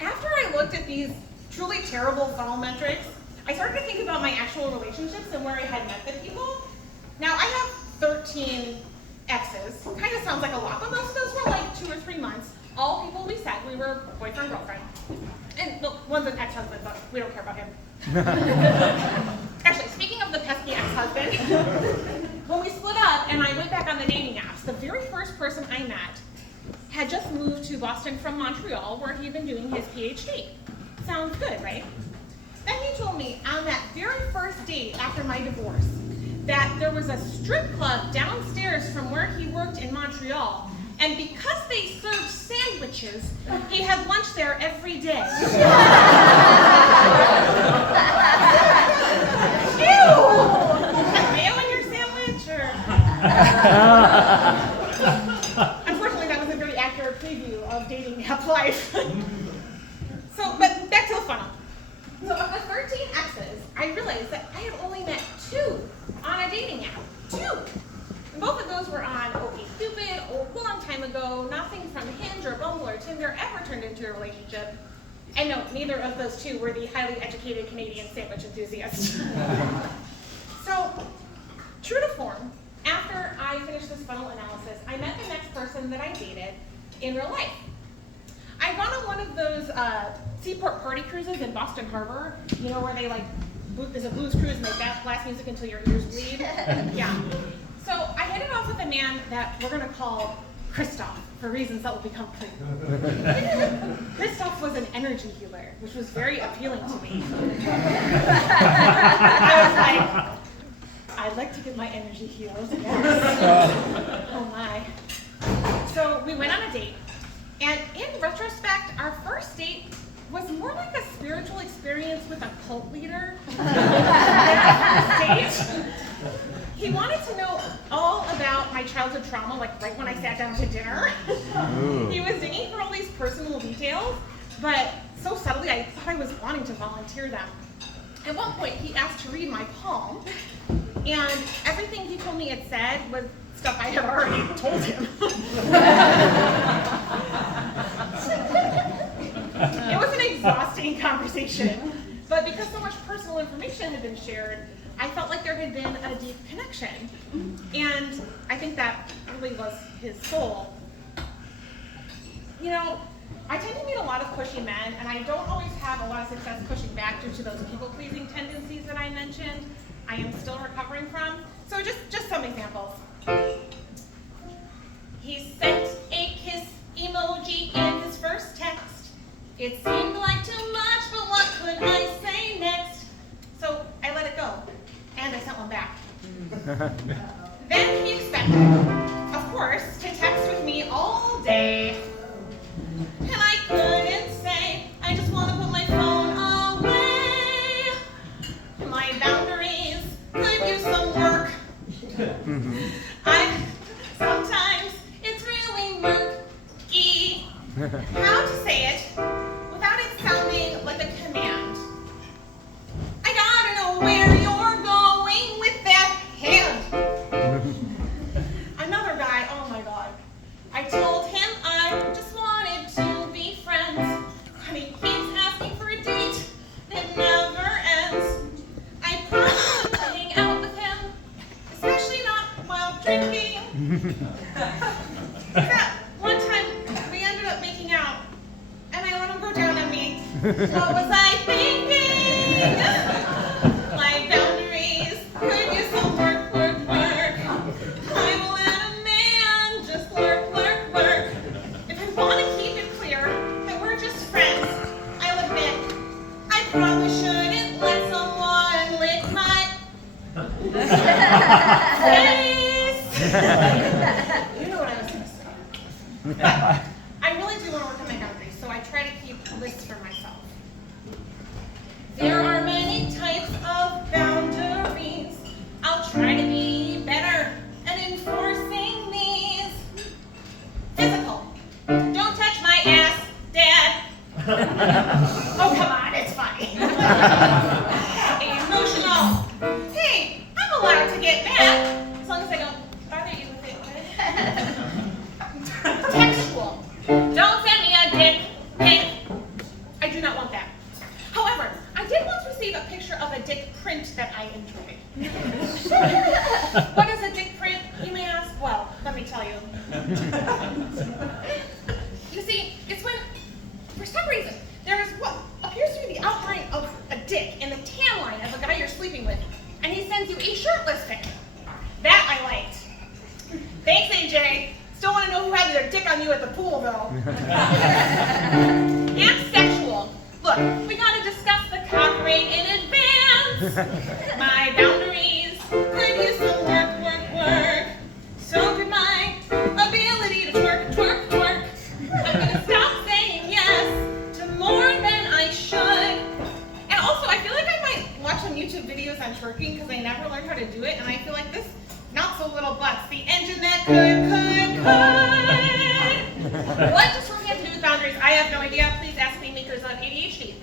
After I looked at these truly terrible funnel metrics, I started to think about my actual relationships and where I had met the people. Now, I have 13 exes. Kind of sounds like a lot, but most of those were like 2 or 3 months. All people we said we were boyfriend, girlfriend. And look, one's an ex-husband, but we don't care about him. Actually, speaking of the pesky ex-husband, when we split up and I went back on the dating apps, the very first person I met had just moved to Boston from Montreal, where he'd been doing his PhD. Sounds good, right? Then he told me on that very first date after my divorce that there was a strip club downstairs from where he worked in Montreal, and because they served sandwiches, he had lunch there every day. Ew! Mayo in your sandwich, or? Unfortunately, that was a very accurate preview of dating app life. But back to the funnel. So of the 13 exes, I realized that I had only met 2 on a dating app. 2! And both of those were on OkCupid a long time ago. Nothing from Hinge or Bumble or Tinder ever turned into a relationship. And no, neither of those 2 were the highly educated Canadian sandwich enthusiasts. So, true to form, after I finished this funnel analysis, I met the next person that I dated in real life. I'd gone on one of those seaport party cruises in Boston Harbor, you know, where they there's a blues cruise and they blast music until your ears bleed. Yeah. So I hit it off with a man that we're gonna call Christoph, for reasons that will become clear. Christoph was an energy healer, which was very appealing to me. I was like, I'd like to get my energy healed. Yes. Oh my. So we went on a date. And in retrospect, our first date was more like a spiritual experience with a cult leader than a first date. He wanted to know all about my childhood trauma, like right when I sat down to dinner. He was digging for all these personal details, but so subtly I thought I was wanting to volunteer them. At one point, he asked to read my palm, and everything he told me it said was stuff I had already told him. It was an exhausting conversation, but because so much personal information had been shared, I felt like there had been a deep connection. And I think that really was his soul. You know, I tend to meet a lot of pushy men, and I don't always have a lot of success pushing back due to those people-pleasing tendencies that I mentioned I am still recovering from. So just some examples. He sent a kiss emoji in his first text. It seemed like too much, but what could I say next? So I let it go, and I sent one back. Then he expected, of course, to text with me all day. And I couldn't say, I just want to put my phone away. My boundaries could use some work. Sometimes it's really murky. How to say it without it sounding like a command. I gotta know where you're going with that hand. Another guy, oh my God. I told him I just wanted to be friends, and he keeps asking for a date that never ends. I promised to hang out with him, especially not while drinking. Except one time we ended up making out, and I let him go down on me. What was I thinking? My boundaries could use some work. I will let a man just work. If I want to keep it clear that we're just friends, I'll admit I probably shouldn't let someone lick my face. You know what I was going to say. But I really do want to work on my boundaries, so I try to keep lists for myself. There are many types of boundaries. I'll try to be better at enforcing these. Physical. Don't touch my ass, Dad. Oh, come on, it's funny. Emotional. Hey, I'm allowed to get mad, as long as I don't bother you with it. Textual. Don't send me a dick pic. What is a dick print, you may ask? Well, let me tell you. You see, it's when, for some reason, there is what appears to be the outline of a dick in the tan line of a guy you're sleeping with, and he sends you a shirtless pic. That I liked. Thanks, AJ. Still want to know who had their dick on you at the pool, though. And sexual. Look, we gotta discuss the cock ring in advance. My boundaries could use some work. So could my ability to twerk. I'm gonna stop saying yes to more than I should. And also, I feel like I might watch some YouTube videos on twerking because I never learned how to do it, and I feel like this not so little butts, the engine that could. What does twerking have to do with boundaries? I have no idea. Please ask me makers of ADHD.